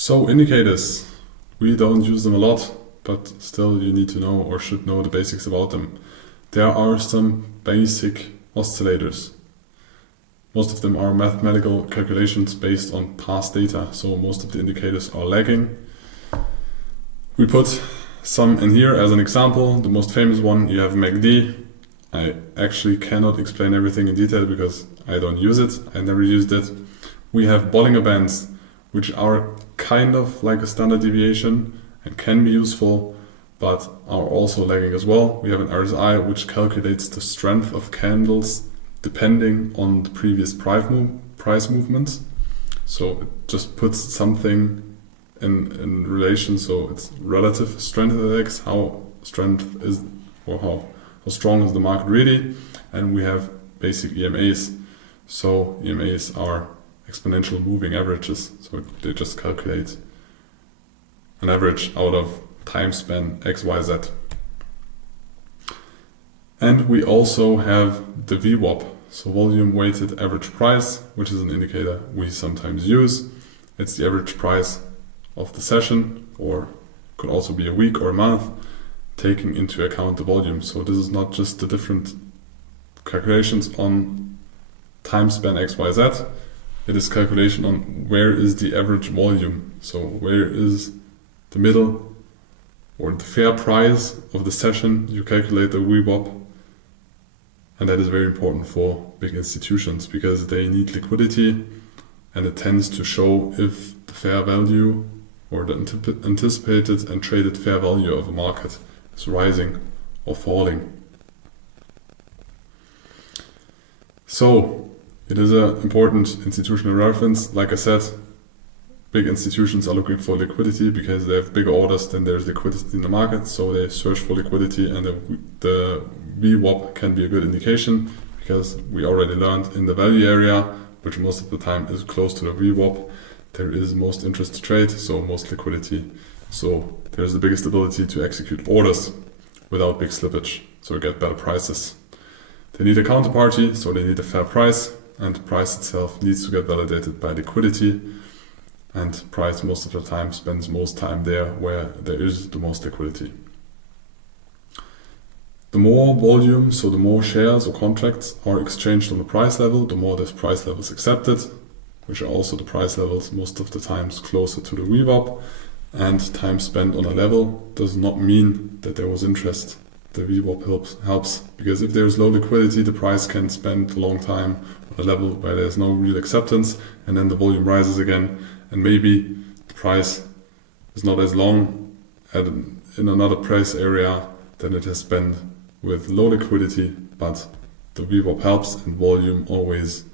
So indicators, we don't use them a lot, but still you need to know or should know the basics about them. There are some basic oscillators. Most of them are mathematical calculations based on past data, so most of the indicators are lagging. We put some in here as an example. The most famous one, you have MACD. I actually cannot explain everything in detail because I don't use it. I never used it. We have Bollinger Bands, which are kind of like a standard deviation and can be useful, but are also lagging as well. We have an RSI, which calculates the strength of candles depending on the previous price movements. So it just puts something in relation, so it's relative strength index, how strength is, or how strong is the market really. And we have basic EMAs. So EMAs are exponential moving averages, so they just calculate an average out of time span X, Y, Z. And we also have the VWAP, so volume weighted average price, which is an indicator we sometimes use. It's the average price of the session, or could also be a week or a month, taking into account the volume. So this is not just the different calculations on time span X, Y, Z. It is calculation on where is the average volume. So where is the middle or the fair price of the session. You calculate the VWAP. And that is very important for big institutions because they need liquidity, and it tends to show if the fair value or the anticipated and traded fair value of a market is rising or falling. So it is an important institutional reference. Like I said, big institutions are looking for liquidity because they have bigger orders than there's liquidity in the market, so they search for liquidity, and the VWAP can be a good indication because we already learned in the value area, which most of the time is close to the VWAP, there is most interest to trade, so most liquidity. So there's the biggest ability to execute orders without big slippage, so you get better prices. They need a counterparty, so they need a fair price, and the price itself needs to get validated by liquidity. And price most of the time spends most time there where there is the most liquidity. The more volume, so the more shares or contracts are exchanged on the price level, the more this price level is accepted, which are also the price levels most of the times closer to the VWAP. And time spent on a level does not mean that there was interest. The VWAP helps because if there is low liquidity, the price can spend a long time on a level where there's no real acceptance, and then the volume rises again. And maybe the price is not as long in another price area than it has been with low liquidity, but the VWAP helps, and volume always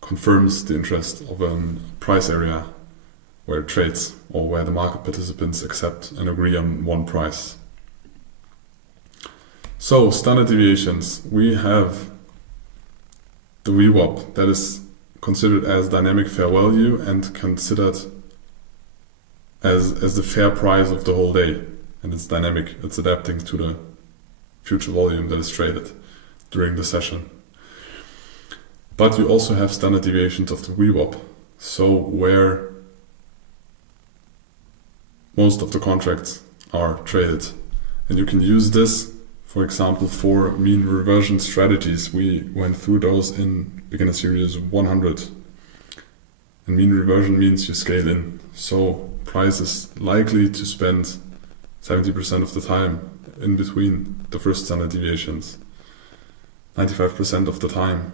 confirms the interest of a price area where it trades or where the market participants accept and agree on one price. So standard deviations, we have the VWAP that is considered as dynamic fair value and considered as the fair price of the whole day, and it's dynamic, it's adapting to the future volume that is traded during the session. But you also have standard deviations of the VWAP, so where most of the contracts are traded, and you can use this, for example, for mean reversion strategies. We went through those in beginner series 100. And mean reversion means you scale in. So price is likely to spend 70% of the time in between the first standard deviations, 95% of the time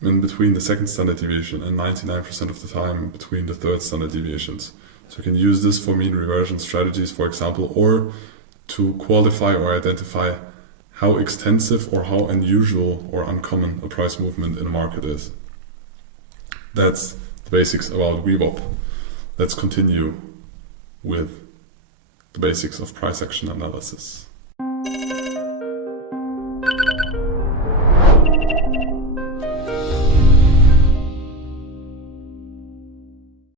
in between the second standard deviation, and 99% of the time between the third standard deviations. So you can use this for mean reversion strategies, for example, or to qualify or identify how extensive or how unusual or uncommon a price movement in a market is. That's the basics about VWAP. Let's continue with the basics of price action analysis.